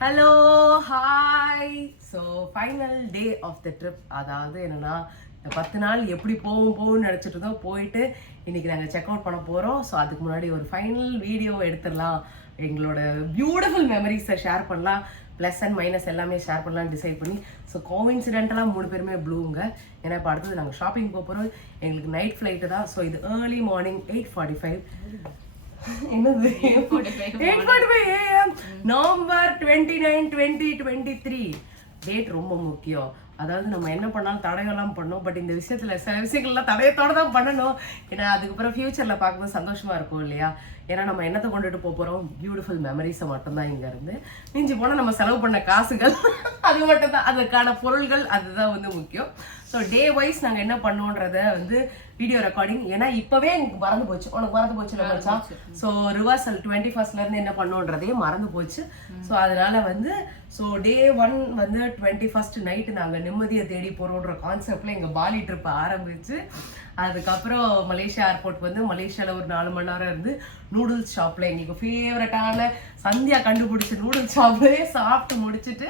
Hello hi. So final day of the trip. அதாவது என்னன்னா, இந்த 10 நாள் எப்படி போகும்னு நினச்சிட்டு இருந்தோம். போயிட்டு இன்னைக்கு நாங்கள் செக் அவுட் பண்ண போகிறோம். ஸோ அதுக்கு முன்னாடி ஒரு ஃபைனல் வீடியோ எடுத்துடலாம், எங்களோட பியூட்டிஃபுல் மெமரிஸை ஷேர் பண்ணலாம், ப்ளஸ் அண்ட் மைனஸ் எல்லாமே ஷேர் பண்ணலாம்னு டிசைட் பண்ணி. ஸோ கோஇன்சிடென்டலாக 3 பேருமே ப்ளூங்க. ஏன்னா இப்போ அடுத்தது நாங்கள் ஷாப்பிங் போக போகிறோம். எங்களுக்கு நைட் ஃப்ளைட்டு தான். ஸோ இது ஏர்லி மார்னிங் 8:45. என்னது 8:45 AM நவம்பர் 29, 2023. டேட் ரொம்ப முக்கியம். அதாவது நம்ம என்ன பண்ணாலும் தடையெல்லாம் பண்ணோம். பட் இந்த விஷயத்துல சில விஷயங்கள்லாம் தடையத்தோட தான் பண்ணணும். ஏன்னா அதுக்கப்புறம் ஃபியூச்சர்ல பார்க்கும்போது சந்தோஷமா இருக்கும் இல்லையா? ஏன்னா நம்ம என்னத்தை கொண்டுட்டு போறோம், பியூட்டிஃபுல் மெமரிஸை மட்டும்தான் இங்க இருந்து. மிஞ்சி போனால் நம்ம செலவு பண்ண காசுகள் அது மட்டும் தான், அதுக்கான பொருள்கள் அதுதான் வந்து முக்கியம். ஸோ டே வைஸ் நாங்கள் என்ன பண்ணோன்றத வந்து வீடியோ ரெக்கார்டிங். ஏன்னா இப்போவே எனக்கு மறந்து போச்சு. உனக்கு மறந்து போச்சு நம்மச்சா. ஸோ ரிவர்சல் 21st என்ன பண்ணோன்றதே மறந்து போச்சு. ஸோ அதனால வந்து டே 1 வந்து 21st நைட்டு நாங்கள் நிம்மதியை தேடி போகிறோன்ற கான்செப்டில் எங்கள் பாலி ட்ரிப் ஆரம்பிச்சு, அதுக்கப்புறம் மலேசியா ஏர்போர்ட் வந்து மலேசியாவில் ஒரு 4 மணி நேரம் இருந்து நூடுல்ஸ் ஷாப்பில் எங்களுக்கு ஃபேவரட்டான சந்தியா கண்டுபிடிச்ச நூடுல்ஸ் ஷாப்லேயே சாப்பிட்டு முடிச்சுட்டு,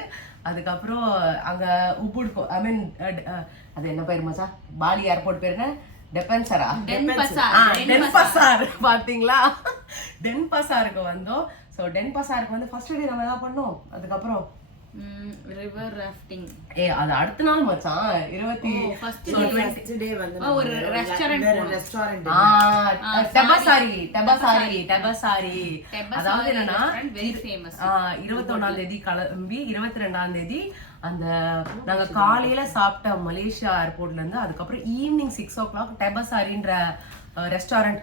அதுக்கப்புறம் அங்கே உப்புடுக்கோ அது என்ன பேர் மச்சா, பாலி ஏர்போர்ட் பேர் என்ன, டென்பசார். பாத்தீங்களா, டென்பசாருக்கு வந்தோம். ஸோ டென்பசாருக்கு வந்து ஃபர்ஸ்ட் டே நம்ம என்ன பண்ணோம், அதுக்கப்புறம் ரிவர் ராஃப்டிங். அது அடுத்த நாள் மச்சான் 20 டே வந்து ஒரு ரெஸ்டாரன்ட் டெபசாரி. அதாவது என்னன்னா, வெரி ஃபேமஸ். 21ஆம் தேதி கிளம்பி 22ஆம் தேதி அந்த நாங்க காலையில சாப்பிட்ட மலேசியா ஏர்போர்ட்ல இருந்து, அதுக்கப்புறம் ஈவினிங் 6 o'clock டெபசாரின்ற ரெஸ்டாரண்ட்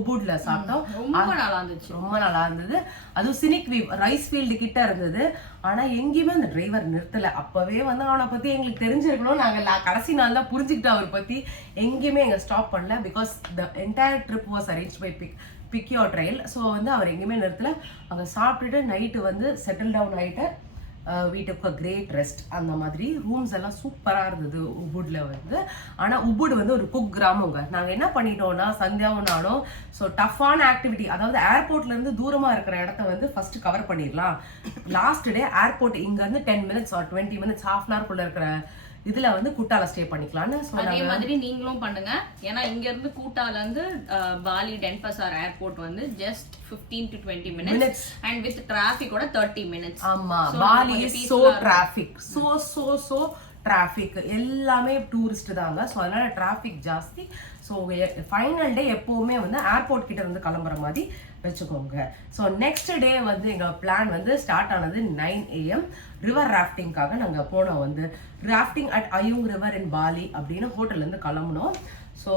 உபுட்ல சாப்பிட்டோம். ரொம்ப நல்லா இருந்தது. அதுவும் சினிக் வீவ் ரைஸ் ஃபீல்டு கிட்ட இருந்தது. ஆனா எங்கேயுமே அந்த டிரைவர் நிறுத்தல. அப்பவே வந்து அவனை பத்தி எங்களுக்கு தெரிஞ்சிருக்கணும். நாங்க கடைசி நாள் தான் புரிஞ்சுக்கிட்டோம் அவரை பத்தி. எங்கேயுமே எங்க ஸ்டாப் பண்ணல. Because the entire trip was arrange by pick your trail. So வந்து அவர் எங்கேயுமே நிறுத்தல. அங்க சாப்பிட்டுட்டு நைட்டு வந்து செட்டில் டவுன் ஆயிட்டு வீட்டுக்கு கிரேட் ரெஸ்ட். அந்த மாதிரி ரூம்ஸ் எல்லாம் சூப்பராக இருந்தது உபுட்ல வந்து. ஆனால் உபுட் வந்து ஒரு குக் கிராமங்க. நாங்கள் என்ன பண்ணிட்டோம்னா, சந்தியாவும் நானும் டஃப்பான ஆக்டிவிட்டி, அதாவது ஏர்போர்ட்லேருந்து தூரமாக இருக்கிற இடத்த வந்து ஃபர்ஸ்ட் கவர் பண்ணிடலாம். லாஸ்ட் டே ஏர்போர்ட் இங்கேருந்து 10 minutes or 20 minutes half an hour இருக்கிற இதுல வந்து கூட்டால ஸ்டே பண்ணிக்கலாம்னு. அதே மாதிரி நீங்களும் பண்ணுங்க. ஏன்னா இங்க இருந்து கூட்டால இருந்து பாலி டென்பசார் ஏர்போர்ட் வந்து just 15 to 20 minutes and with traffic ஓட 30 minutes. ஆமா, Bali is so traffic, so traffic. எல்லாமே டூரிஸ்ட் தாங்க. ஸோ அதனால டிராஃபிக் ஜாஸ்தி. ஸோ ஃபைனல் டே எப்போவுமே வந்து ஏர்போர்ட் கிட்ட இருந்து கிளம்புற மாதிரி வச்சுக்கோங்க. ஸோ நெக்ஸ்ட் டே வந்து எங்கள் பிளான் வந்து ஸ்டார்ட் ஆனது 9 AM ரிவர் ராஃப்டிங்காக நாங்கள் போனோம். வந்து rafting at Ayung river in Bali அப்படின்னு ஹோட்டல்லேருந்து கிளம்புனோம். ஸோ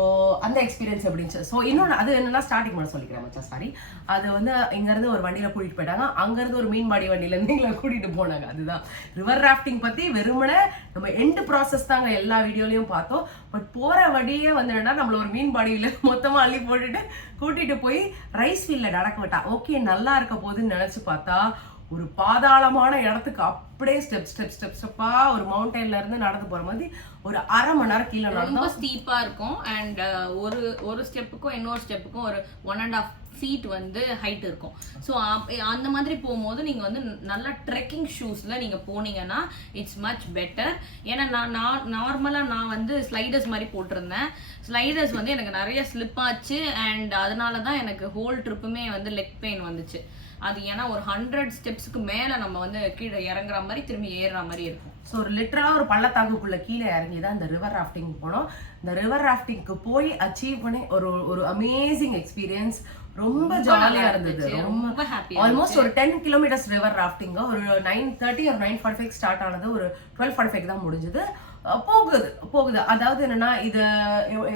அந்த எக்ஸ்பீரியன்ஸ் எப்படின்னு. ஸோ இன்னொன்று அது என்னன்னா, ஸ்டார்டிங் பண்ண சொல்லிக்கிறேன் மச்சா, சாரி. அது வந்து இங்கேருந்து ஒரு வண்டியில் கூட்டிகிட்டு போயிட்டாங்க. அங்கேருந்து ஒரு மீன்பாடி வண்டியிலேருந்து எங்களை கூட்டிகிட்டு போனாங்க. அதுதான் ரிவர் ராஃப்டிங் பற்றி வெறுமனே நம்ம எண்டு ப்ராசஸ் தாங்க எல்லா வீடியோலையும் பார்த்தோம். பட் போகிற வழியே வந்து என்னன்னா, நம்மள ஒரு மீன்பாடியில் மொத்தமாக அள்ளி போட்டுட்டு கூட்டிகிட்டு போய் ரைஸ் ஃபீல்டில் நடக்க விட்டா. ஓகே, நல்லா இருக்க போகுதுன்னு நினச்சி பார்த்தா ஒரு பாதாளமான இடத்துக்கு அப்படியே ஸ்டெப்பா ஒரு மவுண்டன்ல இருந்து நடந்து போற மாதிரி ஒரு அரை மணி நேரம் கீழே ரொம்ப ஸ்டீப்பா இருக்கும். அண்ட் ஒரு ஸ்டெப்புக்கும் இன்னொரு ஸ்டெப்புக்கும் ஒரு 1.5 feet வந்து ஹைட் இருக்கும். ஸோ அந்த மாதிரி போகும்போது நீங்க வந்து நல்ல ட்ரெக்கிங் ஷூஸ்ல நீங்க போனீங்கன்னா இட்ஸ் மச் பெட்டர். ஏன்னா நான் நார்மலா வந்து ஸ்லைடர்ஸ் மாதிரி போட்டிருந்தேன். ஸ்லைடர்ஸ் வந்து எனக்கு நிறைய ஸ்லிப் ஆச்சு. அண்ட் அதனால தான் எனக்கு ஹோல் ட்ரிப்புமே வந்து லெக் பெயின் வந்துச்சு. அது ஏன்னா ஒரு 100 ஸ்டெப்ஸ்க்கு மேல நம்ம வந்து கீழே இறங்குற மாதிரி திரும்பி ஏறுற மாதிரி இருக்கும். ஸோ ஒரு லிட்டரலா ஒரு பள்ளத்தாக்குக்குள்ள கீழே இறங்கி தான் இந்த ரிவர் ராஃப்டிங் போனோம். இந்த ரிவர் ராஃப்டிங்க்கு போய் அச்சீவ் பண்ணி ஒரு அமேசிங் எக்ஸ்பீரியன்ஸ். ரொம்ப ஜாலியா இருந்தது. ரொம்ப ஹாப்பி. ஆல்மோஸ்ட் ஒரு 10 kilometers ரிவர் ராஃப்டிங்க. ஒரு 9:30 or 9:45 ஸ்டார்ட் ஆனது. ஒரு 12:45 தான் முடிஞ்சது. போகுது. அதாவது என்னன்னா, இது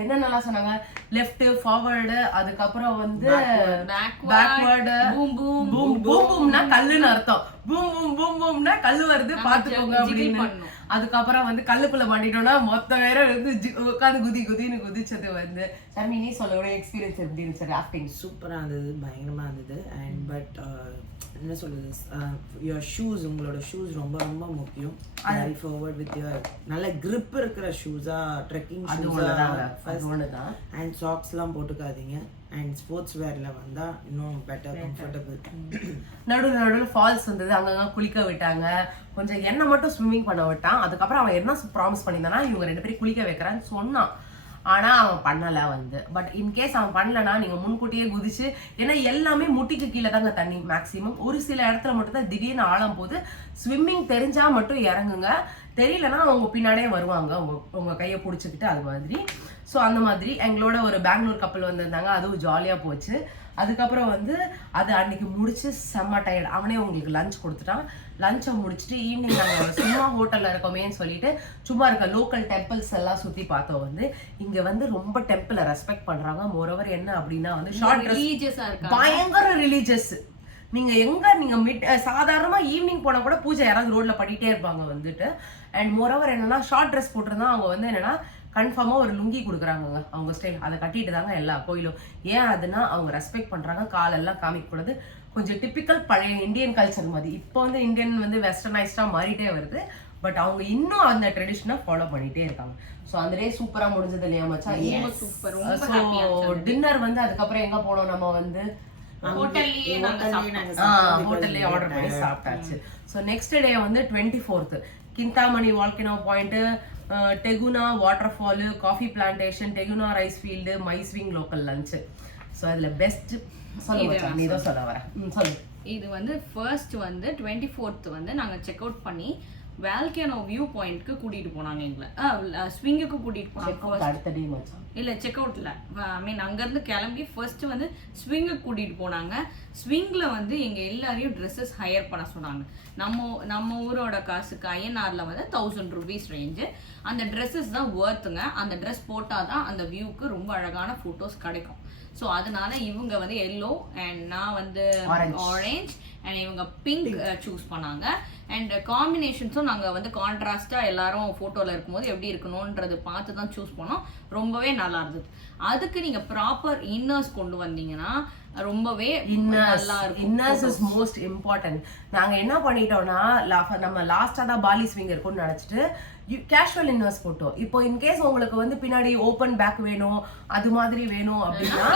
என்னென்னலாம் சொன்னாங்க, லெஃப்ட் ஃபார்வர்டு, அதுக்கப்புறம் வந்து பேக்வர்டு, பூம்னா கல்லுன்னு அர்த்தம். பூம்னா கல்லு வருது பாத்துக்கோங்க அப்படின்னு. அதுக்கப்புறம் வந்து கல்லுக்குள்ள மாட்டிட்டோம்னா மொத்த நேரம் வந்து உட்காந்து குதின்னு குதிச்சது வந்து. சர்மி, நீ சொல்ல எக்ஸ்பீரியன்ஸ் எப்படி இருந்துச்சு ராஃப்டிங்? சூப்பரா இருந்தது, பயங்கரமா இருந்தது. அண்ட் பட் என்ன சொல்றது, யுவர் ஷூஸ், உங்களோட ஷூஸ் ரொம்ப ரொம்ப முக்கியம். கேரி ஃபார்வர்ட் வித் யுவர் நல்ல grip இருக்கிற ஷூஸா, ட்ரெக்கிங் ஷூஸா. அண்ட் சாக்ஸ்லாம் போட்டுக்காதீங்க. அண்ட் ஸ்போர்ட்ஸ் வேர்ல வந்தா இன்னும் பெட்டர், கம்ஃபர்டபுள். நடுவில் ஃபால்ஸ் வந்தது, அங்கங்க குளிக்க விட்டாங்க. கொஞ்சம் என்ன மட்டும் ஸ்விம்மிங் பண்ண விட்டான். அதுக்கப்புறம் அவன் என்ன ப்ராமிஸ் பண்ணியிருந்தானா, இவங்க 2 பேரும் குளிக்க வைக்கிறான்னு சொன்னான். ஆனா அவன் பண்ணல வந்து. பட் இன்கேஸ் அவன் பண்ணலன்னா நீங்க முன்கூட்டியே குதிச்சு, ஏன்னா எல்லாமே முட்டிக்கு கீழே தாங்க தண்ணி மேக்சிமம். ஒரு சில இடத்துல மட்டும் தான் திடீர்னு ஆழம் போது. ஸ்விம்மிங் தெரிஞ்சா மட்டும் இறங்குங்க, தெரியலன்னா அவங்க பின்னாடியே வருவாங்க உங்க கையை பிடிச்சிக்கிட்டு. அது மாதிரி ஸோ அந்த மாதிரி எங்களோட ஒரு பெங்களூர் கப்பல் வந்திருந்தாங்க, அதுவும் ஜாலியா போச்சு. அதுக்கப்புறம் வந்து அது அன்னைக்கு முடிச்சு செம்ம டயர்ட். அவனே உங்களுக்கு லஞ்ச் கொடுத்துட்டான். லஞ்சை முடிச்சுட்டு ஈவினிங் நாங்கள் சும்மா ஹோட்டலில் இருக்கோமேன்னு சொல்லிட்டு சும்மா இருக்க லோக்கல் டெம்பிள்ஸ் எல்லாம் சுற்றி பார்த்தோம். வந்து இங்க வந்து ரொம்ப டெம்பிளை ரெஸ்பெக்ட் பண்றாங்க. மோரோவர் என்ன அப்படின்னா வந்து ஷார்ட் ரிலீஜியஸா இருக்கு, பயங்கர ரிலீஜியஸ். நீங்க சாதாரணமா ஈவினிங் போனா கூட பூஜை யாராவது ரோட்ல பண்ணிட்டே இருப்பாங்க வந்துட்டு. அண்ட் மோரோவர் என்னன்னா ஷார்ட் ட்ரெஸ் போட்டிருந்தா அவங்க வந்து என்னன்னா கன்ஃபார்மா ஒரு லுங்கி கொடுக்குறாங்க அவங்க ஸ்டைல். அதை கட்டிட்டு தாங்க எல்லா கோயிலும். ஏன் அதுனா அவங்க ரெஸ்பெக்ட் பண்றாங்க, காலெல்லாம் காமிக்க கூடாது. கொஞ்சம் டிப்பிக்கல் பழைய இந்தியன் கல்ச்சர் மாதிரி. இப்போ வந்து இந்தியன் வந்து வெஸ்டர்னைஸ்டா மாறிட்டே வருது. பட் அவங்க இன்னும் அந்த ட்ரெடிஷனை ஃபாலோ பண்ணிட்டே இருக்காங்க. ஸோ அந்த டே சூப்பரா முடிஞ்சது இல்லையா மச்சான்? சூப்பர். ஸோ டின்னர் வந்து அதுக்கப்புறம் எங்க போனோம், நம்ம வந்து ஹோட்டல்லே ஆர்டர் பண்ணி சாப்பிட்டாச்சு. ஸோ நெக்ஸ்ட் டே வந்து 24th Kintamani volcano point, Teguna water fall, coffee plantation, Teguna rice field, மைஸ்விங் லோக்கல் லஞ்ச். ஸோ அதுல பெஸ்ட் சொல்லுங்க, நீ தான் சொல்ல வரேன் சொல்லு. இது வந்து ஃபர்ஸ்ட் வந்து 24th வந்து நாங்க செக் அவுட் பண்ணி வால்கனோ வியூ பாயிண்ட்க்கு கூட்டிட்டு போனாங்க. எங்களை ஸ்விங்குக்கு கூட்டிட்டு போனாங்க. அடுத்த டே மச்சான் இல்ல செக் அவுட்ல ஐ மீன் அங்க இருந்து கிளம்பி ஃபர்ஸ்ட் வந்து ஸ்விங்குக்கு கூட்டிட்டு போனாங்க. ஸ்விங்ல வந்து எங்க எல்லாரையும் ட்ரெஸ்ஸஸ் ஹையர் பண்ண சொன்னாங்க. நம்ம ஊரோட காசுக்கு ஐஎன்ஆர்ல வந்து 1000 rupees ரேஞ்சு. அந்த ட்ரெஸ்ஸஸ் தான் ஒர்த்துங்க. அந்த ட்ரெஸ் போட்டாதான் அந்த வியூக்கு ரொம்ப அழகான போட்டோஸ் கிடைக்கும். ஸோ அதனால இவங்க வந்து எல்லோ அண்ட் நான் வந்து ஆரஞ்ச் அண்ட் இவங்க பிங்க் சூஸ் பண்ணாங்க. அண்ட் காம்பினேஷன்ஸும் நாங்கள் வந்து கான்ட்ராஸ்டாக எல்லாரும் ஃபோட்டோவில் இருக்கும்போது எப்படி இருக்கணுன்றது பார்த்து தான் சூஸ் பண்ணோம். ரொம்பவே நல்லா இருந்தது. அதுக்கு நீங்கள் ப்ராப்பர் இன்னர்ஸ் கொண்டு வந்தீங்கன்னா ரொம்பவே நல்லா இருக்கும். Inners is most important. நாங்க என்ன பண்ணிட்டோம்னா நம்ம லாஸ்டா தான் பாலி ஸ்விங் இருக்கும்னு நினைச்சிட்டு கேஷுவல் இன்னர்ஸ் போட்டோம். இப்போ இன்கேஸ் உங்களுக்கு வந்து பின்னாடி ஓப்பன் பேக் வேணும், அது மாதிரி வேணும் அப்படின்னா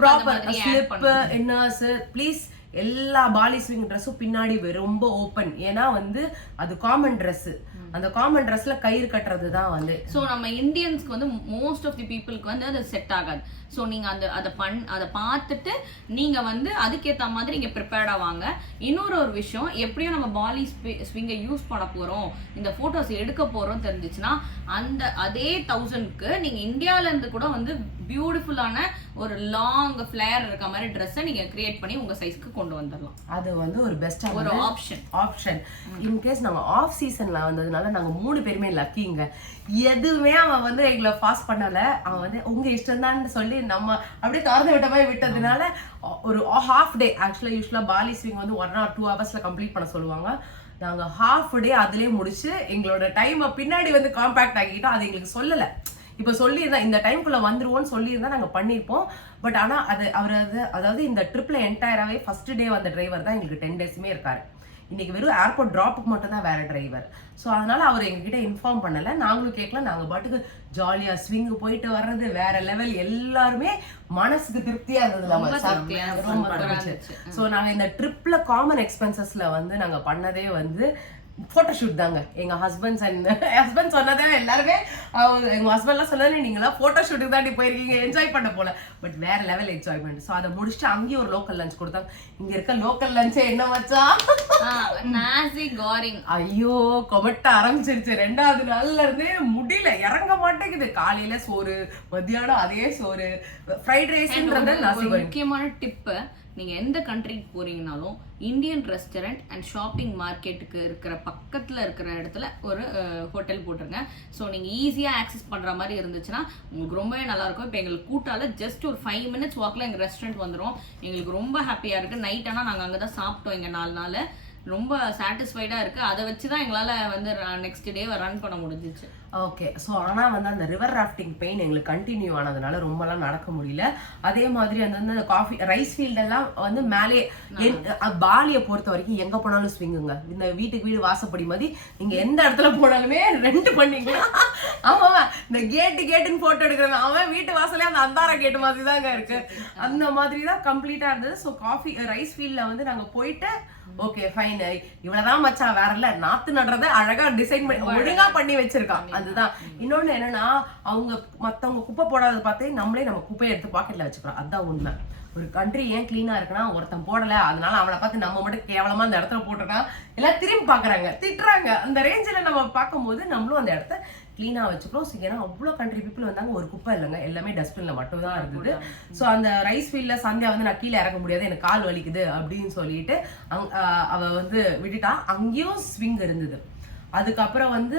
ப்ராப்பர் ஸ்லிப் இன்னர்ஸ் ப்ளீஸ். எல்லா பாலி ஸ்விங் ட்ரெஸ்ஸும் பின்னாடி ரொம்ப ஓப்பன். ஏன்னா வந்து அது காமன் ட்ரெஸ். அந்த காமன் ட்ரெஸ்ல கயிறு கட்டுறது தான் வந்து. ஸோ நம்ம இந்தியன்ஸ்க்கு வந்து மோஸ்ட் ஆஃப் தி பீப்புளுக்கு வந்து அது செட் ஆகாது. ஸோ நீங்க அதை பார்த்துட்டு நீங்க வந்து அதுக்கேற்ற மாதிரி இங்க ப்ரிப்பேர்டா வாங்க. இன்னொரு விஷயம், எப்படியும் நம்ம பாலி ஸ்விங்கை யூஸ் பண்ண போறோம், இந்த போட்டோஸ் எடுக்க போறோம் தெரிஞ்சிச்சுன்னா அதே 1000க்கு நீங்க இந்தியால இருந்து கூட வந்து பியூட்டிஃபுல்லான ஒரு லாங் ஃபிளேர் இருக்க மாதிரி ட்ரெஸ்ஸை நீங்க கிரியேட் பண்ணி உங்க சைஸ்க்கு கொண்டு வந்துடலாம். அது வந்து ஒரு பெஸ்டான ஒரு ஆப்ஷன். இன்கேஸ் நாங்க ஆஃப் சீசன்ல வந்ததுனால நாங்க 3 பேருமே லக்கிங்க. எதுவுமே அவன் வந்து எங்களை பாஸ் பண்ணல. அவன் வந்து உங்க இஷ்டம் தான் சொல்லி நம்ம அப்படியே திறந்து விட்ட மாதிரி விட்டதுனால ஒரு ஹாஃப் டே, ஆக்சுவலா யூஸ்வலா பாலி ஸ்விங் வந்து 1 or 2 hours கம்ப்ளீட் பண்ண சொல்லுவாங்க. நாங்க ஹாஃப் டே அதுலயே முடிச்சு எங்களோட டைமை பின்னாடி வந்து காம்பேக்ட் ஆகிட்டோம். அது எங்களுக்கு சொல்லல. இப்போ சொல்லியிருந்தா இந்த டைம்குள்ள வந்துருவோம்னு சொல்லியிருந்தா நாங்க பண்ணிருப்போம். பட் ஆனா அதாவது இந்த ட்ரிப்ல என்டையராகவே ஃபர்ஸ்ட் டே வந்த டிரைவர் தான் எங்களுக்கு 10 days இருக்காரு. இன்னைக்கு வெறும் ஏர்போர்ட் டிராப்புக்கு மட்டும் தான் வேற டிரைவர். ஸோ அதனால அவர் எங்ககிட்ட இன்ஃபார்ம் பண்ணல, நாங்களும் கேட்கல. நாங்கள் பாட்டுக்கு ஜாலியா ஸ்விங் போயிட்டு வர்றது வேற லெவல். எல்லாருமே மனசுக்கு திருப்தியா இருந்தது. ஸோ நாங்க இந்த ட்ரிப்ல காமன் எக்ஸ்பென்சஸ்ல வந்து நாங்க பண்ணதே வந்து போட்டோஷூட் தாங்க. எங்க ஹஸ்பண்ட் சொன்னதே எல்லாருமே, எங்க ஹஸ்பண்ட்லாம் சொன்னதே நீங்களா போட்டோஷூட்டுக்கு தாண்டி போயிருக்கீங்க, என்ஜாய் பண்ண போல. பட் வேற லெவல் என்ஜாய்மெண்ட். ஸோ அதை முடிச்சுட்டு அங்கேயும் ஒரு லோக்கல் லஞ்ச் கொடுத்தாங்க. இங்க இருக்க லோக்கல் லஞ்சே என்ன வச்சா நாசி காரிங். ஐயோ கொமட்ட ஆரம்பிச்சிருச்சு. 2வது நாள்ல இருந்தே முடியல, இறங்க மாட்டேங்குது. காலையில சோறு, மத்தியானம் அதே சோறு, ஃப்ரைட் ரைஸ்ன்றது நாசி காரிங். முக்கியமான டிப்பு, நீங்க எந்த கண்ட்ரிக்கு போறீங்கனாலும் இந்தியன் ரெஸ்டாரண்ட் அண்ட் ஷாப்பிங் மார்க்கெட்டுக்கு இருக்கிற பக்கத்துல இருக்கிற இடத்துல ஒரு ஹோட்டல் போட்டுருங்க. ஸோ நீங்க ஈஸியா ஆக்சஸ் பண்ற மாதிரி இருந்துச்சுன்னா உங்களுக்கு ரொம்பவே நல்லா இருக்கும். இப்போ எங்களுக்கு கூட்டால ஜஸ்ட் ஒரு 5 minutes வாக்ல எங்க ரெஸ்டாரண்ட் வந்துடும். எங்களுக்கு ரொம்ப ஹாப்பியா இருக்கு. நைட் ஆனா நாங்க அங்கதான் சாப்பிட்டோம். எங்க 4 நாள் ரொம்ப சாட்டிஸ்ஃபைடா இருக்கு. அதை வச்சுதான் எங்களால வந்து நெக்ஸ்ட் டே ரன் பண்ண முடிஞ்சிச்சு. ஓகே. ஸோ ஆனால் வந்து அந்த ரிவர் ராஃப்டிங் பெயின் எங்களுக்கு கண்டினியூ ஆனதுனால ரொம்பலாம் நடக்க முடியல. அதே மாதிரி அந்த காஃபி ரைஸ் ஃபீல்டெல்லாம் வந்து மேலே பாலியை பொறுத்த வரைக்கும் எங்கே போனாலும் ஸ்விங்குங்க. இந்த வீட்டுக்கு வீடு வாசப்படி மாதிரி நீங்கள் எந்த இடத்துல போனாலுமே ரெண்ட் பண்ணீங்களா. ஆமாம், இந்த கேட்டுன்னு ஃபோட்டோ எடுக்கிறவன் அவன் வீட்டு வாசலே அந்த அந்தாரா கேட்டு மாதிரி தாங்க இருக்கு. அந்த மாதிரி தான் கம்ப்ளீட்டாக இருந்தது. ஸோ காஃபி ரைஸ் ஃபீல்டில் வந்து நாங்கள் போயிட்டு ஓகே ஃபைன், இவ்வளவுதான் மச்சான், வேற இல்ல, நாத்து நடுறத அழகா டிசைன் பண்ணி ஒழுங்கா பண்ணி வச்சிருக்கான். அதுதான். இன்னொன்னு என்னன்னா, அவங்க மத்தவங்க குப்பை போடாத பார்த்தே நம்மளே நம்ம குப்பையை எடுத்து பாக்கெட்ல வச்சுக்கிறோம். அதுதான் உண்மை. ஒரு கண்ட்ரி ஏன் கிளீனா இருக்குன்னா ஒருத்தன் போடல, அதனால அவனை பார்த்து நம்ம மட்டும் கேவலமா அந்த இடத்துல போட்டிருக்கான் எல்லாம் திரும்பி பாக்குறாங்க, திட்டுறாங்க. அந்த ரேஞ்சில் நம்ம பார்க்கும்போது நம்மளும் அந்த இடத்த கிளீனா வச்சுக்கிறோம். ஏன்னா அவ்வளோ கண்ட்ரி பீப்புள் வந்தாங்க, ஒரு குப்பை இல்லைங்க, எல்லாமே டஸ்ட்பின்ல மட்டும் தான் இருந்தது. ஸோ அந்த ரைஸ் ஃபீல்ட்ல சந்தியா வந்து நான் கீழே இறங்க முடியாது, எனக்கு கால் வலிக்குது அப்படின்னு சொல்லிட்டு அவ வந்து விட்டுட்டா. அங்கேயும் ஸ்விங் இருந்தது. அதுக்கப்புறம் வந்து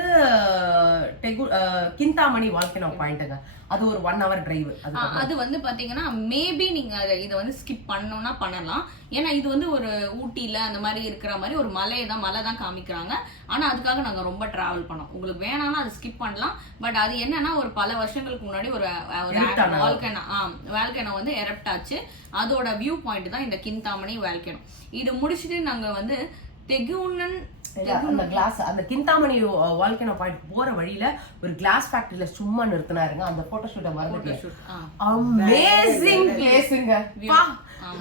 கிந்தாமணி வால்கனோ பாயிண்ட்டுங்க, அது ஒரு 1 hour டிரைவ். அது வந்து பாத்தீங்கன்னா மேபி நீங்க இதை வந்து ஸ்கிப் பண்ணணும்னா பண்ணலாம். ஏன்னா இது வந்து ஒரு ஊட்டியில அந்த மாதிரி இருக்கிற மாதிரி ஒரு மலை தான் காமிக்கிறாங்க. ஆனா அதுக்காக நாங்க ரொம்ப டிராவல் பண்ணோம். உங்களுக்கு வேணாம்னா அது ஸ்கிப் பண்ணலாம். பட் அது என்னன்னா ஒரு பல வருஷங்களுக்கு முன்னாடி ஒரு வால்கனோ வந்து எரப்ட் ஆச்சு. அதோட வியூ பாயிண்ட் தான் இந்த கிந்தாமணி வால்கனோ. இது முடிச்சுட்டு நாங்க வந்து தெகுனன் அந்த கிளாஸ், அந்த கிந்தாமணி வால்கனோ பாயிண்ட் போற வழியில ஒரு கிளாஸ் ஃபேக்டரியில சும்மா நிறுத்தினாருங்க. அந்த போட்டோ ஷூட்டை மறந்துட்டு அமேசிங் பிளேஸ்ங்க,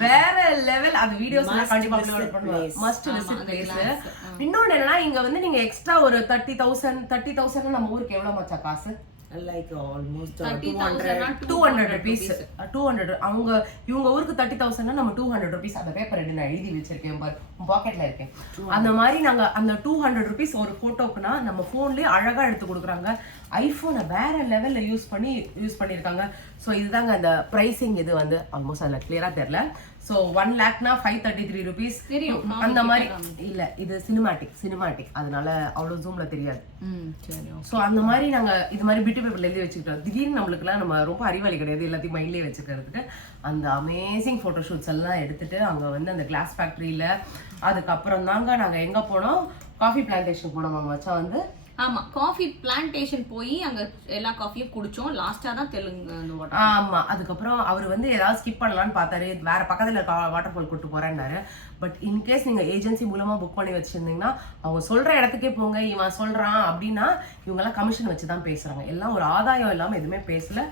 வேற லெவல். அந்த வீடியோஸ் எல்லாம் கண்டிப்பா அப்லோட் பண்ணுவேன். Must visit place. இன்னொன்னு என்னன்னா, இங்க வந்து நீங்க எக்ஸ்ட்ரா ஒரு 30,000 நம்ம ஊருக்கு எவ்வளவு மச்சா காசு? Like almost 200 rupees. 200 அவங்க இவங்க ஊருக்கு 30,000 நம்ம 200 rupees. அந்த பேப்பர் எடுத்து நான் எழுதி வச்சிருக்கேன் பாரு, உன் பாக்கெட்ல இருக்கேன். அந்த மாதிரி நாங்க அந்த 200 rupees ஒரு போட்டோக்குனா நம்ம போன்லயே அழகா எடுத்து கொடுக்குறாங்க. ஐபோனை வேற லெவல்ல யூஸ் பண்ணிருக்காங்க. ஸோ இதுதாங்க அந்த பிரைசிங். இது வந்து ஆல்மோஸ்ட் அதில் கிளியரா தெரியல. ஸோ 1 lakhனா 533 rupees தெரியும். அந்த மாதிரி இல்ல, இது சினிமாட்டிக், அதனால அவ்வளவு ஜூம்ல தெரியாது. ஸோ அந்த மாதிரி நாங்க இது மாதிரி பியூட்டி பேப்பர்ல எழுதி வச்சுக்கிட்டோம். திடீர்னு நம்மளுக்குலாம் நம்ம ரொம்ப அறிவாளி கிடையாது, எல்லாத்தையும் மைண்ட்லேயே வச்சுக்கிறதுக்கு. அந்த அமேசிங் ஃபோட்டோ ஷூட்ஸ் எல்லாம் எடுத்துட்டு அங்க வந்து அந்த கிளாஸ் ஃபேக்டரியில, அதுக்கப்புறம் தாங்க நாங்க எங்க போனோம், காஃபி பிளான்டேஷன் போனோம் வச்சா வந்து. ஆமா, காஃபி பிளான்டேஷன் போய் அங்க எல்லா காஃபியும் குடிச்சோம். லாஸ்டா தான் தெலுங்கு அந்த வாட்டர். ஆமா, அதுக்கப்புறம் அவர் வந்து ஏதாவது ஸ்கிப் பண்ணலாம்னு பார்த்தாரு, வேற பக்கத்துல வாட்டர் ஃபால் கூட்டு போறேன்னாரு. பட் இன்கேஸ் நீங்க ஏஜென்சி மூலமா புக் பண்ணி வச்சிருந்தீங்கன்னா அவங்க சொல்ற இடத்துக்கே போங்க, இவன் சொல்றான் அப்படின்னா இவங்க எல்லாம் கமிஷன் வச்சுதான் பேசுறாங்க. எல்லாம் ஒரு ஆதாயம் இல்லாம எதுவுமே பேசல.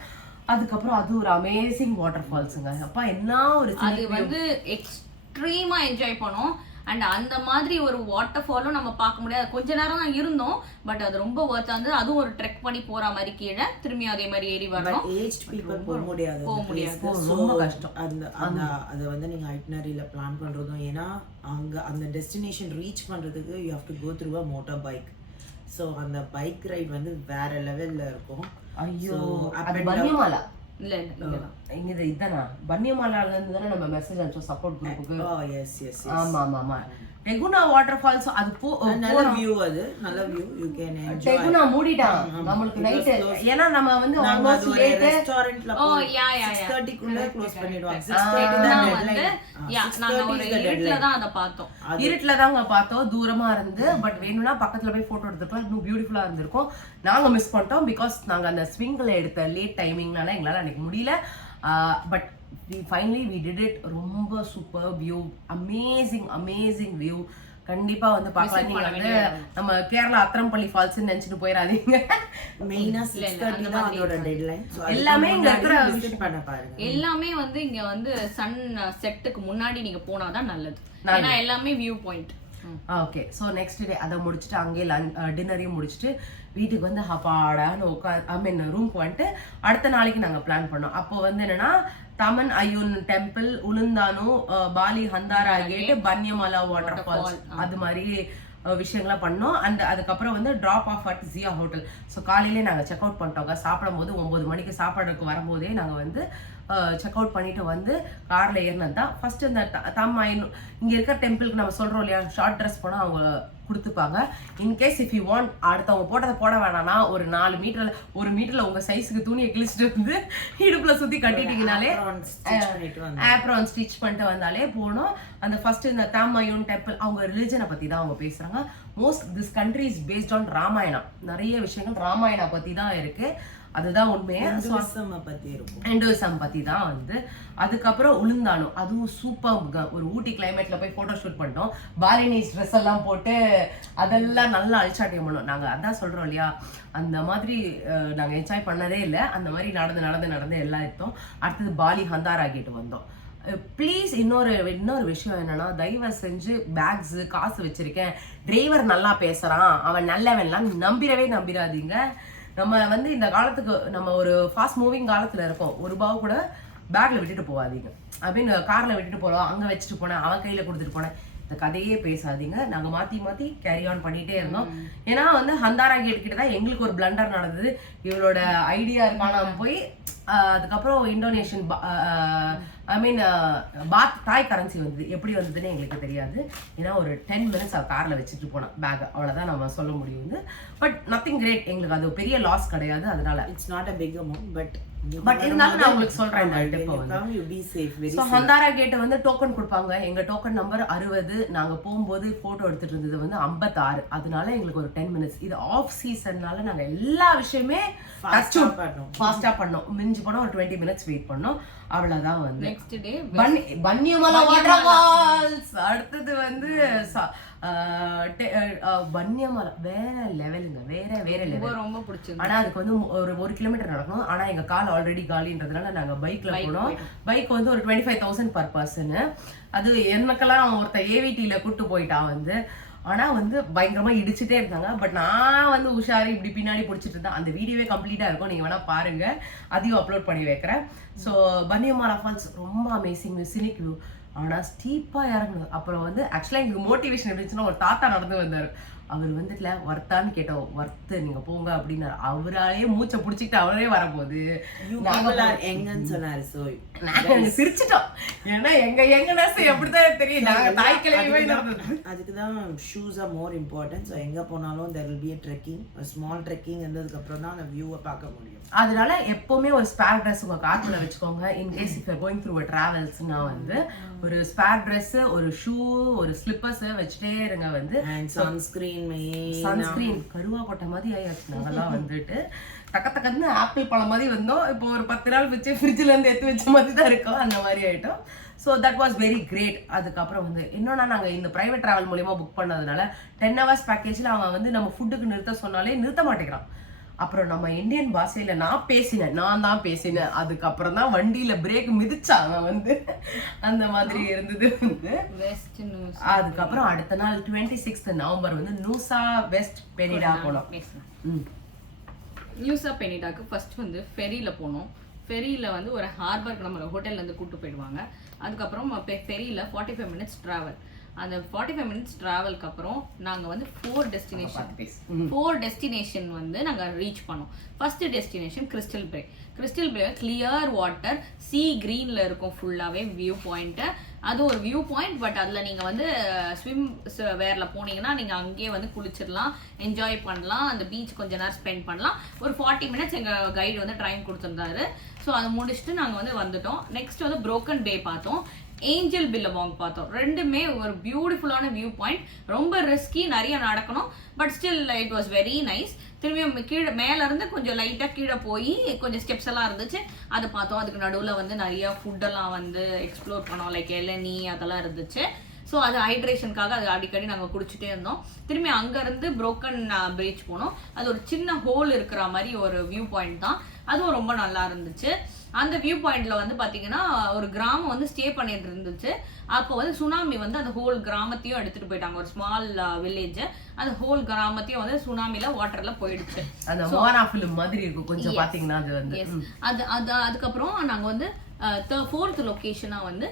அதுக்கப்புறம் அது ஒரு அமேசிங் வாட்டர் ஃபால்ஸுங்க. அப்பா என்ன ஒரு, அது வந்து எக்ஸ்ட்ரீமா என்ஜாய் பண்ணோம். அண்ட் அந்த மாதிரி ஒரு வாட்டர் ஃபாலும் நம்ம பார்க்க முடியாது. கொஞ்ச நேரம் தான் இருந்தோம், பட் அது ரொம்ப ஒர்த்தா இருந்தது. அதுவும் ஒரு ட்ரெக் பண்ணி போற மாதிரி கீழே திரும்பி அதே மாதிரி ஏறி வரணும். ஏஜ்ட் பீப்பிள் போக முடியாது, ரொம்ப கஷ்டம். அதை வந்து நீங்க ஐட்னரியில பிளான் பண்றதும், ஏன்னா அங்க அந்த டெஸ்டினேஷன் ரீச் பண்றதுக்கு you have to go through a motor bike. So அந்த பைக் ரைட் வந்து வேற லெவல்ல இருக்கும். ஐயோ, அது பன்னியமாலா இல்ல இங்க இதுதானா பன்னியமாலால இருந்து தானே நம்ம மெசேஜ் அனுப்பிச்சோம் சப்போர்ட் குரூப்புக்கு. எஸ் ஆமா. டெகுனா வாட்டர் ஃபால்ஸ் அது நல்ல வியூ, அது நல்ல view. You can enjoy. Teguna மூடிட்டான் நமக்கு நைட். ஏன்னா நம்ம வந்து ஆல்மோஸ்ட் லேட் ரெஸ்டாரன்ட்ல போய் 6:30 குள்ள க்ளோஸ் பண்ணிடுவாங்க. 6:30 தான் டெட்லைன். நாங்க ஒரு இருட்டுல தான் அத பார்த்தோம். இருட்டுல தாங்க பார்த்தோம், தூரமா இருந்து. பட் வேணும்னா பக்கத்துல போய் போட்டோ எடுத்துக்கலாம், இன்னும் பியூட்டிஃபுல்லா இருந்திருக்கும். நாங்க மிஸ் பண்ணிட்டோம் பிகாஸ் நாங்க அந்த ஸ்விங்ல எடுத்த லேட் டைமிங்னால எங்களால அன்னைக்கு முடியல. But finally we did it. ரொம்ப சூப்பர் வியூ, அமேசிங் வியூ. கண்டிப்பா வந்து பார்க்கலாம். நீங்க வந்து நம்ம கேரளா அத்திரம்பள்ளி ஃபால்ஸ் நினைச்சிட்டு போயிடாதீங்க. மெயினா 6:30 தான் அதோட டெட்லைன். எல்லாமே இங்க இருக்கிற விசிட் பண்ண பாருங்க. எல்லாமே வந்து இங்க வந்து சன் செட்டுக்கு முன்னாடி நீங்க போனாதான் நல்லது. ஏன்னா எல்லாமே view point. Okay. So next day அதை முடிச்சுட்டு அங்கே டின்னரையும் முடிச்சுட்டு வீட்டுக்கு வந்து ஹப்பாடான்னு ரூம்க்கு வந்துட்டு அடுத்த நாளைக்கு நாங்கள் பிளான் பண்ணோம். அப்போ வந்து என்னன்னா Taman Ayun temple, Ulun Danu, Bali Handara gate, Banyumala water falls, அது மாதிரி விஷயங்கள்லாம் பண்ணோம். அண்ட் அதுக்கப்புறம் வந்து drop off at Jia hotel. So காலையிலே நாங்கள் செக் அவுட் பண்ணிட்டோங்க. சாப்பிடும் போது 9 மணிக்கு சாப்பாடுக்கு வரும்போதே நாங்கள் வந்து செக் அவுட் பண்ணிட்டு வந்து கார்ல ஏறினது தான் ஃபர்ஸ்ட். இந்த தம்மாயின் இங்க இருக்கிற டெம்பிளுக்கு நம்ம சொல்றோம் இல்லையா, ஷார்ட் ட்ரெஸ் போனா அவங்க கொடுத்துப்பாங்க. இன்கேஸ் இஃப் யூ வாண்ட் அடுத்தவங்க போட்டதை போட வேணாம்னா ஒரு 4 மீட்டர்ல 1 மீட்டர்ல உங்க சைஸுக்கு துணியை கிழிச்சிட்டு வந்து இடுப்புல சுத்தி கட்டிட்டீங்கனாலே ஆப்ரான் ஸ்டிச் பண்ணிட்டு வந்தாலே போகணும். அந்த ஃபர்ஸ்ட் இந்த தம்மாயின் டெம்பிள் அவங்க ரிலிஜனை பத்தி தான் அவங்க பேசுறாங்க. Most this country is based on Ramayana. நிறைய விஷயங்கள் ராமாயணா பத்தி தான் இருக்கு. அதுதான் உண்மையே. ஹிந்துவிசம் பத்தி தான் வந்து. அதுக்கப்புறம் உளுந்தானும் அதுவும் சூப்பர். ஒரு ஊட்டி கிளைமேட்ல போய் போட்டோ ஷூட் பண்ணிட்டோம். பாலினிஸ் ட்ரெஸ் எல்லாம் போட்டு அதெல்லாம் நல்லா அழிச்சாட்டியம் பண்ணோம். நாங்க அதான் சொல்றோம் இல்லையா, அந்த மாதிரி நாங்க என்ஜாய் பண்ணதே இல்லை. அந்த மாதிரி நடந்து எல்லாம் எடுத்தோம். அடுத்தது பாலி ஹந்தாரா கேட் வந்தோம். ப்ளீஸ் இன்னொரு விஷயம் என்னன்னா, தயவு செஞ்சு பேக்ஸ் காசு வச்சிருக்கேன், டிரைவர் நல்லா பேசுறான், அவன் நல்லவன்லாம் நம்பிடாதீங்க. நம்ம வந்து இந்த காலத்துக்கு நம்ம ஒரு ஃபாஸ்ட் மூவிங் காலத்துல இருக்கோம். ₹1 கூட பேக்ல விட்டுட்டு போகாதீங்க. அப்படின்னு கார்ல விட்டுட்டு போறோம், அங்க வச்சுட்டு போனேன், அவன் கையில கொடுத்துட்டு போனேன், இந்த கதையே பேசாதீங்க. நாங்க மாத்தி கேரி ஆன் பண்ணிட்டே இருந்தோம். ஏன்னா வந்து ஹந்தாரா கேட் கிட்ட தான் எங்களுக்கு ஒரு பிளண்டர் நடந்தது. இவளோட ஐடியா காணாம போய் அதுக்கப்புறம் இந்தோனேஷியன் பாத் தாய் கரன்சி வந்தது. எப்படி வந்ததுன்னு எங்களுக்கு தெரியாது. ஏன்னா ஒரு 10 minutes கார்ல வச்சுட்டு போனோம் பேக், அவ்வளவுதான் நம்ம சொல்ல முடியும். பட் நத்திங் கிரேட், எங்களுக்கு அது பெரிய லாஸ் கிடையாது. அதனால it's not a big amount, but இருந்தாலும் நான் உங்களுக்கு சொல்றேன் இந்த டிப் வந்து. சோ ஹந்தாரா கேட் வந்து டோக்கன் கொடுப்பாங்க. எங்க டோக்கன் நம்பர் 60. நாங்க போகும்போது போட்டோ எடுத்துட்டு இருந்தது வந்து 56. அதனால எங்களுக்கு ஒரு 10 minutes. இது ஆஃப் சீசன்னால நாங்க எல்லா விஷயமே ஃபாஸ்டா பண்ணோம். மிஞ்சி போனா ஒரு 20 minutes வெயிட் பண்ணோம். அவ்வளவுதான் வந்து. Next day Banyumala water falls. அடுத்தது வந்து பன்னியமலை வேற லெவலுங்க, வேற லெவல். ரொம்ப பிடிச்சது. ஆனா அதுக்கு வந்து ஒரு 1 கிலோமீட்டர் நடக்கணும். ஆனா எங்க கால் ஆல்ரெடி காலின்றதுனால நாங்க பைக்ல போனோம். பைக் வந்து ஒரு 25,000 per person. அது எனக்கெல்லாம் ஒருத்த ஏவிடில கூட்டு போயிட்டான் வந்து. ஆனா வந்து பயங்கரமா இடிச்சுட்டே இருந்தாங்க. பட் நான் வந்து உஷாரி இப்படி பின்னாடி பிடிச்சிட்டு இருந்தேன். அந்த வீடியோவே கம்ப்ளீட்டா இருக்கும், நீங்க வேணா பாருங்க, அதையும் அப்லோட் பண்ணி வைக்கிறேன். ஸோ பன்னியமலை ஃபால்ஸ் ரொம்ப அமேசிங் சினிக் வியூ. ஆனா ஸ்டீப்பா இறங்குது. அப்புறம் வந்து ஆக்சுவலா எங்களுக்கு மோட்டிவேஷன் எப்படிச்சுன்னா, ஒரு தாத்தா நடந்து வந்தாரு. அவர் வந்துட்டுல வர்த்தான்னு கேட்டோம். வர்த்து நீங்க போங்க அப்படின்னாரு. அவராலே மூச்சை பிடிச்சிக்கிட்டு அவரே வரப்போகுது. எங்கன்னு சொன்னாரு. சோ நாங்க சிரிச்சிட்டோம். ஏன்னா எங்கன்னா எப்படிதான் தெரியும், நாங்க தாய் கிளம்பி. அதுக்குதான் shoes R more important. So எங்க போனாலும் there will be a trekking, a small trekking இருந்ததுக்கு அப்புறம் தான் அந்த வியூவை பார்க்க முடியும். அதனால எப்பவுமே ஒரு ஸ்பேர் ட்ரெஸ் உங்க கார்க்குள்ள வச்சுக்கோங்க. இன்கேஸ் இஃப் கோயிங் த்ரூ டிராவல்ஸ்னா வந்து ஒரு ஸ்பேர் ட்ரெஸ், ஒரு ஷூ, ஒரு ஸ்லிப்பர்ஸ் வச்சுட்டே இருங்க வந்து. சன்ஸ்கிரீன் கருவா கொட்ட மாதிரி ஆயாச்சு. நாங்கெல்லாம் வந்துட்டு தக்கன்னு ஆப்பிள் பழம் மாதிரி வந்தோம். இப்போ ஒரு 10 நாள் வச்சு ஃப்ரிட்ஜ்ல இருந்து எடுத்து வச்ச மாதிரி தான் இருக்கும். அந்த மாதிரி ஆயிட்டோம். So that was very great. அதுக்கப்புறம் வந்து என்னன்னா, நாங்கள் இந்த ப்ரைவேட் ட்ராவல் மூலியமா புக் பண்ணதுனால 10 hours பேக்கேஜில் அவன் வந்து நம்ம ஃபுட்டுக்கு நிறுத்த சொன்னாலே நிறுத்த மாட்டேங்கிறான். அப்புறம் நம்ம இந்தியன் பாஷையில நான் தான் பேசினேன். அதுக்கப்புறம் தான் வண்டியில பிரேக் மிதிச்சாங்க வந்து. அந்த மாதிரி இருந்தது வந்து. அதுக்கப்புறம் அடுத்த நாள் 26th நவம்பர் வந்து நூசா வெஸ்ட் பெனிடா போனோம். நியூஸா பெனிடாக்கு ஃபர்ஸ்ட் வந்து ஃபெரியில போனோம். ஃபெரியில வந்து ஒரு ஹார்பருக்கு நம்மளை ஹோட்டல்ல இருந்து கூட்டு போயிடுவாங்க. அதுக்கப்புறம் ஃபெரியில 45 minutes டிராவல். அந்த 45 minutes டிராவலுக்கு அப்புறம் நாங்கள் வந்து 4 டெஸ்டினேஷன் வந்து நாங்கள் ரீச் பண்ணோம். ஃபர்ஸ்ட் டெஸ்டினேஷன் கிறிஸ்டல் பே. கிறிஸ்டல் பே கிளியர் வாட்டர், சீ கிரீன்ல இருக்கும் ஃபுல்லாகவே வியூ பாயிண்ட்டு. அது ஒரு வியூ பாயிண்ட். பட் அதில் நீங்கள் வந்து ஸ்விம் வேரில் போனீங்கன்னா நீங்கள் அங்கேயே வந்து குளிச்சிடலாம், என்ஜாய் பண்ணலாம், அந்த பீச் கொஞ்ச நேரம் ஸ்பெண்ட் பண்ணலாம். ஒரு 40 minutes எங்கள் கைடு வந்து ட்ரைன் கொடுத்துருந்தாரு. ஸோ அதை முடிச்சுட்டு நாங்கள் வந்து வந்துட்டோம். நெக்ஸ்ட் வந்து புரோக்கன் பே பார்த்தோம், ஏஞ்சல் பில்லவாங் பார்த்தோம். ரெண்டுமே ஒரு பியூட்டிஃபுல்லான வியூ பாயிண்ட். ரொம்ப ரிஸ்கி, நிறைய நடக்கணும். But still it was very nice. திரும்பியும் கீழே மேலேருந்து கொஞ்சம் லைட்டாக கீழே போய் கொஞ்சம் ஸ்டெப்ஸ் எல்லாம் இருந்துச்சு, அதை பார்த்தோம். அதுக்கு நடுவில் வந்து நிறைய ஃபுட்டெல்லாம் வந்து எக்ஸ்ப்ளோர் பண்ணோம். லைக் இளநீ அதெல்லாம் இருந்துச்சு. ஸோ அது ஹைட்ரேஷனுக்காக அது அடிக்கடி நாங்கள் குடிச்சிட்டே இருந்தோம். திரும்பி அங்கேருந்து புரோக்கன் பீச் போனோம். அது ஒரு சின்ன ஹோல் இருக்கிற மாதிரி ஒரு வியூ பாயிண்ட் தான். அதுவும் ரொம்ப நல்லா இருந்துச்சு. அந்த வியூ பாயிண்ட்ல வந்து பாத்தீங்கன்னா ஒரு கிராமம் வந்து ஸ்டே பண்ணிட்டு இருந்துச்சு. அப்போ வந்து சுனாமி வந்து அந்த ஹோல் கிராமத்தையும் எடுத்துட்டு போயிட்டாங்க. ஒரு ஸ்மால் வில்லேஜ், அந்த ஹோல் கிராமத்தையும் வந்து சுனாமில வாட்டர்ல போயிடுச்சு. அந்த மோனா ஃபிலிம் மாதிரி இருக்கும் கொஞ்சம் பாத்தீங்கன்னா. அது வந்து அது அதுக்கப்புறம் நாங்க வந்து 4th லொகேஷனா வந்து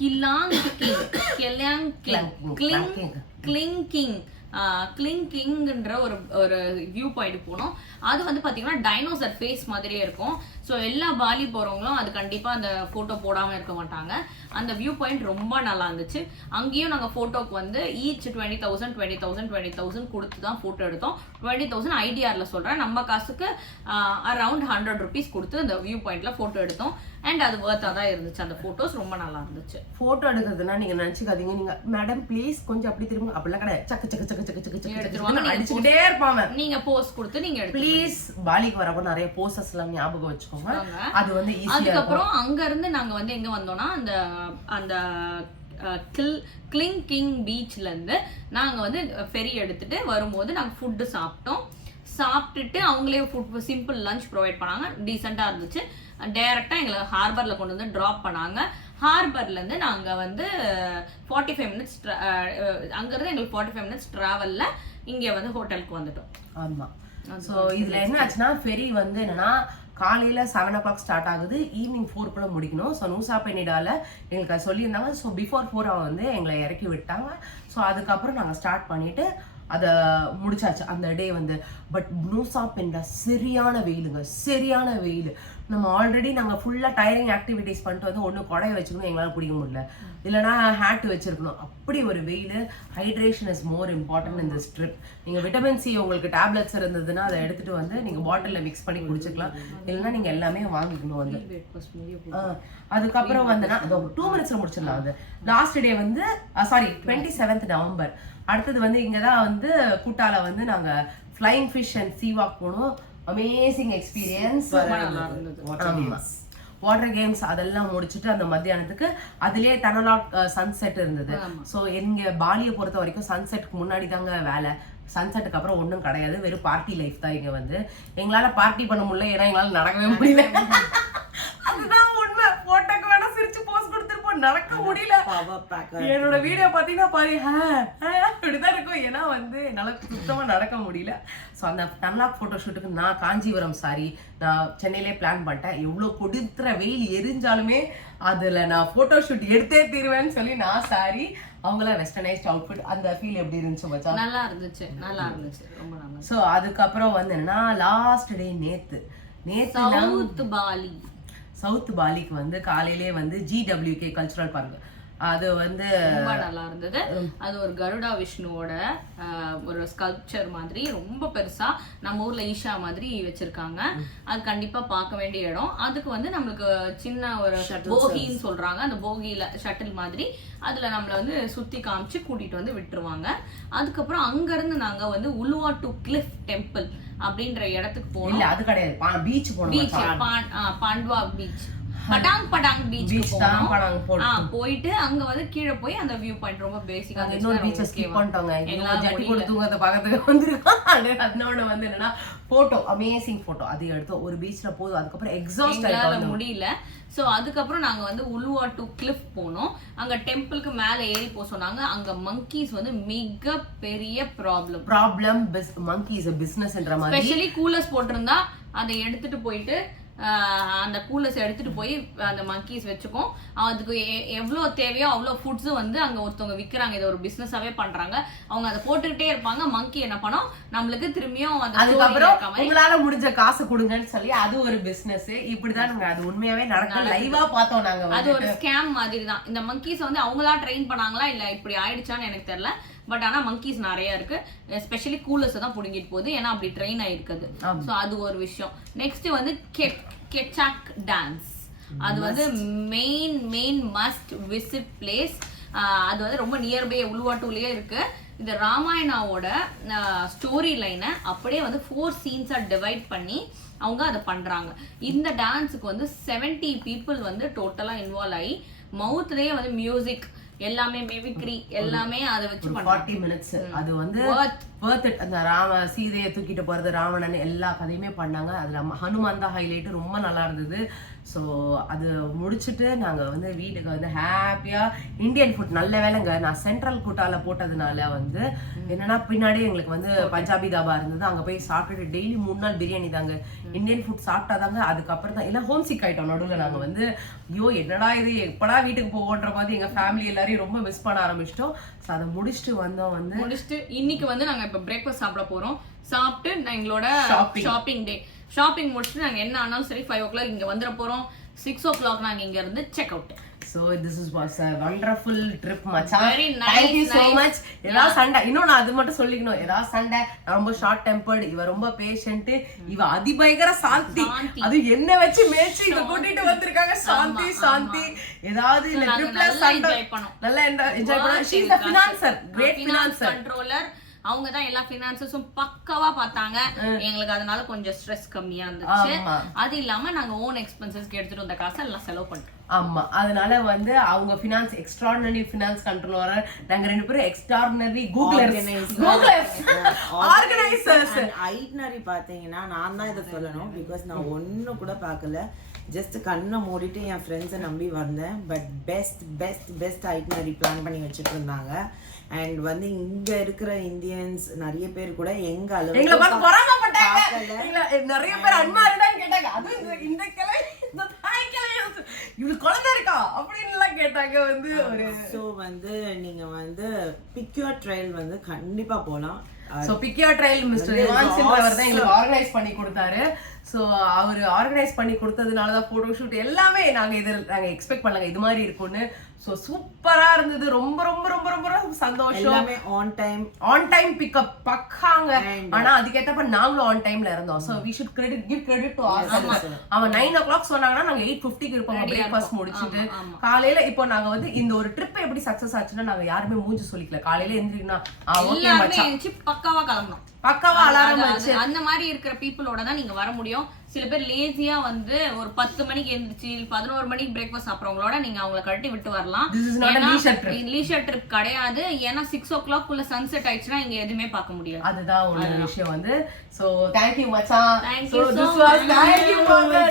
கிளாங் கிங் கிங்ன்ற ஒரு ஒரு வியூ பாயிண்ட் போனோம். அது வந்து பார்த்தீங்கன்னா டைனோசர் ஃபேஸ் மாதிரியே இருக்கும். ஸோ எல்லா பாலி போகிறவங்களும் அது கண்டிப்பாக அந்த ஃபோட்டோ போடாமல் இருக்க மாட்டாங்க. அந்த வியூ பாயிண்ட் ரொம்ப நல்லா இருந்துச்சு. அங்கேயும் நாங்கள் ஃபோட்டோக்கு வந்து ஈச் 20,000 கொடுத்து தான் ஃபோட்டோ எடுத்தோம். 20,000 ஐடிஆரில் சொல்கிறேன், நம்ம காசுக்கு அரவுண்ட் 100 rupees கொடுத்து அந்த வியூ பாயிண்ட்ல ஃபோட்டோ எடுத்தோம். அண்ட் அது வர்த்தாக தான் இருந்துச்சு. அந்த ஃபோட்டோஸ் ரொம்ப நல்லா இருந்துச்சு. ஃபோட்டோ எடுக்கிறதுனா நீங்க நினைச்சுக்காதீங்க, நீங்க மேடம் ப்ளீஸ் கொஞ்சம் அப்படி திரும்ப அப்படிலாம் கிடையாது. சக்கு சக்கு சக்கு சக்கு சக்கு சக்கு எடுத்துருவாங்க. அடிச்சுக்கிட்டே இருப்பாங்க. நீங்க போஸ் கொடுத்து நீங்க ப்ளீஸ் பாலிக்கு வரப்போ நிறைய போஸ்டர்ஸ் எல்லாம் ஞாபகம் வச்சுக்கோங்க. அது வந்து ஈஸியா. அதுக்கப்புறம் அங்க இருந்து நாங்க வந்து எங்க வந்தோம்னா அந்த அந்த கிங் பீச்ல இருந்து நாங்க வந்து ஃபெரி எடுத்துட்டு வரும்போது நாங்க ஃபுட்டு சாப்பிட்டுட்டு அவங்களே ஃபுட் சிம்பிள் லஞ்ச் ப்ரொவைட் பண்ணாங்க. டீசெண்டா இருந்துச்சு. டைரக்டா எங்களை ஹார்பர்ல கொண்டு வந்து ட்ராப் பண்ணாங்க. ஹார்பர்ல இருந்து நாங்க வந்து 45 minutes அங்க இருந்து எங்களுக்கு 45 minutes டிராவல்ல இங்க வந்து ஹோட்டலுக்கு வந்துட்டோம். ஆமா. ஸோ இதுல என்ன ஆச்சுன்னா ஃபெரி வந்து என்னன்னா காலையில 7 o'clock ஸ்டார்ட் ஆகுது, ஈவினிங் 4 முடிக்கணும். ஸோ நூசா பெனிடால எங்களுக்கு அது சொல்லியிருந்தாங்க. ஸோ பிஃபோர் 4 வந்து எங்களை இறக்கி விட்டாங்க. ஸோ அதுக்கப்புறம் நாங்கள் ஸ்டார்ட் பண்ணிட்டு அதை முடிச்சாச்சு அந்த டே வந்து. பட் நூசா பெனிடா சரியான வெயிலுங்க, சரியான வெயில். நம்ம ஆல்ரெடி நாங்கள் ஃபுல்லாக டயரிங் ஆக்டிவிட்டிஸ் பண்ணிட்டு வந்து ஒன்று கொடையை வச்சுக்கணும், எங்களால் பிடிக்க முடியல, இல்லைனா ஹேட் வச்சிருக்கணும். அப்படி ஒரு வெயில். ஹைட்ரேஷன் இஸ் மோர் இம்பார்ட்டன்ட் இந்த ட்ரிப். நீங்கள் விட்டமின் சி உங்களுக்கு டேப்லெட்ஸ் இருந்ததுன்னா அதை எடுத்துட்டு வந்து நீங்கள் பாட்டிலில் மிக்ஸ் பண்ணி குடிச்சுக்கலாம். இல்லைன்னா நீங்கள் எல்லாமே வாங்கிக்கணும் வந்து. அதுக்கப்புறம் வந்துன்னா அது ஒரு 2 minutes முடிச்சிடலாம். அது லாஸ்ட் டே வந்து 27th November. அடுத்தது வந்து இங்கே தான் வந்து கூட்டால வந்து நாங்கள் flying fish and sea walk போனோம். Amazing experience. வாட்டர் கேம்ஸ் அதெல்லாம் முடிச்சுட்டு அந்த மத்தியானத்துக்கு அதுலயே தனலாக் சன்செட் இருந்தது. ஸோ எங்க பாலியை பொறுத்த வரைக்கும் சன்செட்டுக்கு முன்னாடி தாங்க வேலை, சன்செட்டுக்கு அப்புறம் ஒன்றும் கிடையாது, வெறும் பார்ட்டி லைஃப் தான் இங்க வந்து. எங்களால பார்ட்டி பண்ண முடியல, ஏன்னா எங்களால நடக்கவே முடியல. அதுதான் உண்மை. போட்டோக்கு வேணா சிரிச்சு போஸ் கொடுத்துருப்போம், நடக்க முடியல. என்னோட வீடியோ பாத்தீங்கன்னா பாரு இப்படிதான் இருக்கும், ஏன்னா வந்து என்னால சுத்தமா நடக்க முடியல. ஸோ அந்த தன்லாக் போட்டோ ஷூட்டுக்கு நான் காஞ்சிபுரம் சாரி நான் சென்னையிலே பிளான் பண்ணிட்டேன். எவ்வளோ கொடுத்துற வெயில் எரிஞ்சாலுமே அதுல நான் போட்டோ ஷூட் எடுத்தே தீருவேன்னு சொல்லி நான் சாரி, அவங்கள வெஸ்டர்னைஸ்ட் அவுட்ஃபிட். அந்த ஃபீல் எப்படி இருந்துச்சு மச்சா? நல்லா இருந்துச்சு, நல்லா இருந்துச்சு, ரொம்ப நல்லா. ஸோ அதுக்கப்புறம் வந்து என்னன்னா லாஸ்ட் டே நேத்து சவுத் பாலிக்கு வந்து காலையிலே வந்து GWK கல்ச்சுரல் பார்க், அது வந்து ரொம்ப நல்லா இருந்தது. அது ஒரு கருடா விஷ்ணுவோட ஒரு ஸ்கல்ப்சர் மாதிரி ரொம்ப பெருசா நம்ம ஊர்ல ஈஷா மாதிரி வச்சிருக்காங்க. அது கண்டிப்பா பார்க்க வேண்டிய இடம். அதுக்கு வந்து நம்மளுக்கு சின்ன ஒரு போகின்னு சொல்றாங்க, அந்த போகியில ஷட்டில் மாதிரி அதுல நம்மள வந்து சுத்தி காமிச்சு கூட்டிட்டு வந்து விட்டுருவாங்க. அதுக்கப்புறம் அங்க இருந்து நாங்க வந்து உலுவா டு கிளிஃப் டெம்பிள் அப்படின்ற இடத்துக்கு போனோம். இல்ல அது கிடையாது, பீச் போனோம். பீச் பாண்ட்வா பீச், படாங் பீச் போயிட்டு அங்க வந்து கீழே போய் அந்த வியூ பாயிண்ட் ரொம்ப பேசிக்கா இன்னொரு பீச்சை ஸ்கிப் பண்ணிட்டோங்க. எல்லாம் ஜட்டி போட்டு தூங்கறத பக்கத்துக்கு வந்திருக்கான். அதனோட வந்து என்னன்னா போட்டோ, அமேசிங் போட்டோ அது எடுத்தோம். ஒரு பீச்ல போதும், அதுக்கப்புறம் எக்ஸாஸ்ட் ஆயிட்டாங்க, முடியல. சோ அதுக்கப்புறம் நாங்க வந்து உலுவா டு கிளிஃப் போனோம். அங்க டெம்பிளுக்கு மேல ஏறி போக சொன்னாங்க. அங்க மங்கீஸ் வந்து மிக பெரிய ப்ராப்ளம். மங்கீஸ் பிசினஸ்ன்ற மாதிரி ஸ்பெஷலி கூலர்ஸ் போட்டிருந்தா அதை எடுத்துட்டு போயிட்டு அந்த கூலர்ஸ் எடுத்துட்டு போய் அந்த மங்கீஸ் வச்சுக்கோம். அதுக்கு எவ்வளோ தேவையோ அவ்வளோ ஃபுட்ஸும் வந்து அங்க ஒருத்தவங்க விற்கிறாங்க. இதை ஒரு பிசினஸாவே பண்றாங்க. அவங்க அதை போட்டுக்கிட்டே இருப்பாங்க. மங்கி என்ன பண்ணோம், நம்மளுக்கு திரும்பியும் அதுக்கப்புறம் உங்களால முடிஞ்ச காசு கொடுங்கன்னு சொல்லி அது ஒரு பிசினஸ். இப்படிதான் நாங்க அது உண்மையாவே நடக்க லைவா பார்த்தோம். நாங்க அது ஒரு ஸ்கேம் மாதிரி தான். இந்த மங்கீஸ் வந்து அவங்களா ட்ரெயின் பண்ணாங்களா இல்ல இப்படி ஆயிடுச்சான்னு எனக்கு தெரியல. பட் ஆனா மங்கீஸ் நிறைய இருக்கு. எஸ்பெஷலி கூலர்ஸ் தான் புடுங்கிட்டு போகுது, ஏன்னா அப்படி ட்ரெயின் ஆயிருக்குது. ஸோ அது ஒரு விஷயம். நெக்ஸ்ட் வந்து கெச்சாக் டான்ஸ். அது வந்து மெயின் மஸ்ட் விசிட் பிளேஸ். அது வந்து ரொம்ப நியர்பை உலுவாட்டூலயே இருக்கு. இந்த ராமாயணாவோட ஸ்டோரி லைனை அப்படியே வந்து 4 சீன்ஸா டிவைட் பண்ணி அவங்க அதை பண்றாங்க. இந்த டான்ஸுக்கு வந்து 70 people வந்து டோட்டலா இன்வால்வ் ஆகி மவுத்லயே வந்து மியூசிக் எல்லாமே மிமிக்ரி எல்லாமே அதை வச்சு 40 minutes. அது வந்து worth it. அந்த சீதையை தூக்கிட்டு போறது, ராவணன் எல்லா கதையுமே பண்ணாங்க. அதுல ஹனுமான் தான் ஹைலைட். ரொம்ப நல்லா இருந்தது. ஸோ அது முடிச்சுட்டு நாங்கள் வந்து வீட்டுக்கு வந்து ஹாப்பியாக இந்தியன் ஃபுட் நல்ல வேலைங்க. நான் சென்ட்ரல் கூட்டால போட்டதுனால வந்து என்னன்னா பின்னாடி எங்களுக்கு வந்து பஞ்சாபி தாபா இருந்தது. அங்கே போய் சாப்பிட்டுட்டு டெய்லி 3 நாள் பிரியாணி தாங்க. இந்தியன் ஃபுட் சாப்பிட்டாதாங்க. அதுக்கப்புறம் தான் இல்லை ஹோம் சிக் ஆகிட்டோம் நடுவில். நாங்கள் வந்து ஐயோ என்னடா இது எப்படா வீட்டுக்கு போவோன்ற மாதிரி எங்கள் ஃபேமிலி எல்லாரையும் ரொம்ப மிஸ் பண்ண ஆரம்பிச்சிட்டோம். ஸோ அதை முடிச்சுட்டு வந்தோம். வந்து முடிச்சுட்டு இன்னைக்கு வந்து நாங்கள் இப்போ பிரேக்ஃபாஸ்ட் சாப்பிட போகிறோம். சாப்பிட்டு நான் எங்களோட ஷாப்பிங் டே ஷாப்பிங் முடிச்சுட்டு நாங்கள் என்ன ஆனாலும் சரி 5 o'clock இங்கே வந்துட போகிறோம். 6 o'clock நாங்கள் இங்கே இருந்து check out. So this was a wonderful trip மச்சான். Very nice. Thank you so much. ஏதாவது சண்டை இன்னும் நான் அது மட்டும் சொல்லிக்கணும். ஏதாவது சண்டை நான் ரொம்ப ஷார்ட் டெம்பர்டு, இவ ரொம்ப பேஷண்ட், இவ அதிபயங்கர சாந்தி. அது என்ன வச்சு மேய்ச்சி இவ கூட்டிட்டு வந்திருக்காங்க. சாந்தி ஏதாவது இந்த ட்ரிப்ல சண்டை நல்லா என்ஜாய் பண்ண. she is a financer, great financer, controller. அவங்க தான் எல்லா ஃபினான்சஸும் பக்காவா பார்த்தாங்க. எங்களுக்கு அதனால கொஞ்சம் ஸ்ட்ரெஸ் கம்மியா இருந்துச்சு. அது இல்லாம நாங்க ஓன் எக்ஸ்பென்சஸ்க்கு எடுத்துட்டு வந்த காசை எல்லாம் செலவு பண்ணிட்டோம். ஆமா, அதனால வந்து அவங்க ஃபினான்ஸ் எக்ஸ்ட்ராடினரி ஃபினான்ஸ் கண்ட்ரோலர், நாங்க 2 பேரும் எக்ஸ்ட்ராடினரி ஆர்கனைசர்ஸ். ஐட்னரி பாத்தீங்கன்னா நான் தான் இதை சொல்லணும். பிகாஸ் நான் ஒண்ணு கூட பார்க்கல, ஜஸ்ட் கண்ணை மூடிட்டு என் ஃப்ரெண்ட்ஸை நம்பி வந்தேன். பட் பெஸ்ட் ஐட்னரி பிளான் பண்ணி வச்சுட்டு இருந்தாங்க. அண்ட் வந்து இங்க இருக்கிற இந்தியன்ஸ் நிறைய பேர் கூட எங்க அளவு நிறைய பேர் அன்மாரிதான் கேட்டாங்க. அது இந்த கிளை இந்த தாய் கிளை இவளுக்கு குழந்தை இருக்கா அப்படின்னு எல்லாம் கேட்டாங்க. வந்து ஒரு ஸோ வந்து நீங்க வந்து பிக் யுவர் ட்ரையல் வந்து கண்டிப்பா போலாம். So pick your trail mister யுவான்சின்றவர் தான் எங்களுக்கு ஆர்கனைஸ் பண்ணி கொடுத்தாரு. ஸோ அவர் ஆர்கனைஸ் பண்ணி கொடுத்ததுனால தான் ஃபோட்டோ ஷூட் எல்லாமே நாங்கள் எக்ஸ்பெக்ட் பண்ணலங்க இது மாதிரி இருக்கும்னு. ஸோ சூப்பரா இருந்தது. ரொம்ப ரொம்ப ரொம்ப ரொம்ப சந்தோஷம். ஆன் டைம் பிக்கப் பக்காங்க. ஆனா அதுக்கேற்றப்ப நாங்களும் ஆன் டைம்ல இருந்தோம். So we should give credit to organisers. அவன் 9 o'clock சொன்னாங்கன்னா நாங்க 8:50 இருப்போம் பிரேக்ஃபாஸ்ட் முடிச்சுட்டு. காலையில இப்போ நாங்க வந்து இந்த ஒரு ட்ரிப் எப்படி சக்சஸ் ஆச்சுன்னா நாங்க யாருமே மூஞ்சி சொல்லிக்கல. காலையில எந்திரிக்கணும் பக்காவா கிளம்பணும், பக்காவா அலாரம் வச்சு அந்த மாதிரி இருக்கிற பீப்புளோட தான் நீங்க வர முடியும். சில பேர் லேசியா வந்து ஒரு 10 மணிக்கு எந்திரிச்சு 11 மணிக்கு பிரேக்ஃபாஸ்ட் சாப்பிட்றவங்களோட நீங்க அவங்களை கழட்டி விட்டு வரலாம். லீஷர் ட்ரிப் கிடையாது. ஏன்னா 6 o'clock குள்ள சன்செட் ஆயிடுச்சுன்னா இங்க எதுவுமே பார்க்க முடியாது. அதுதான் ஒரு விஷயம் வந்து. So thank you மச்சான். So this was thank you for the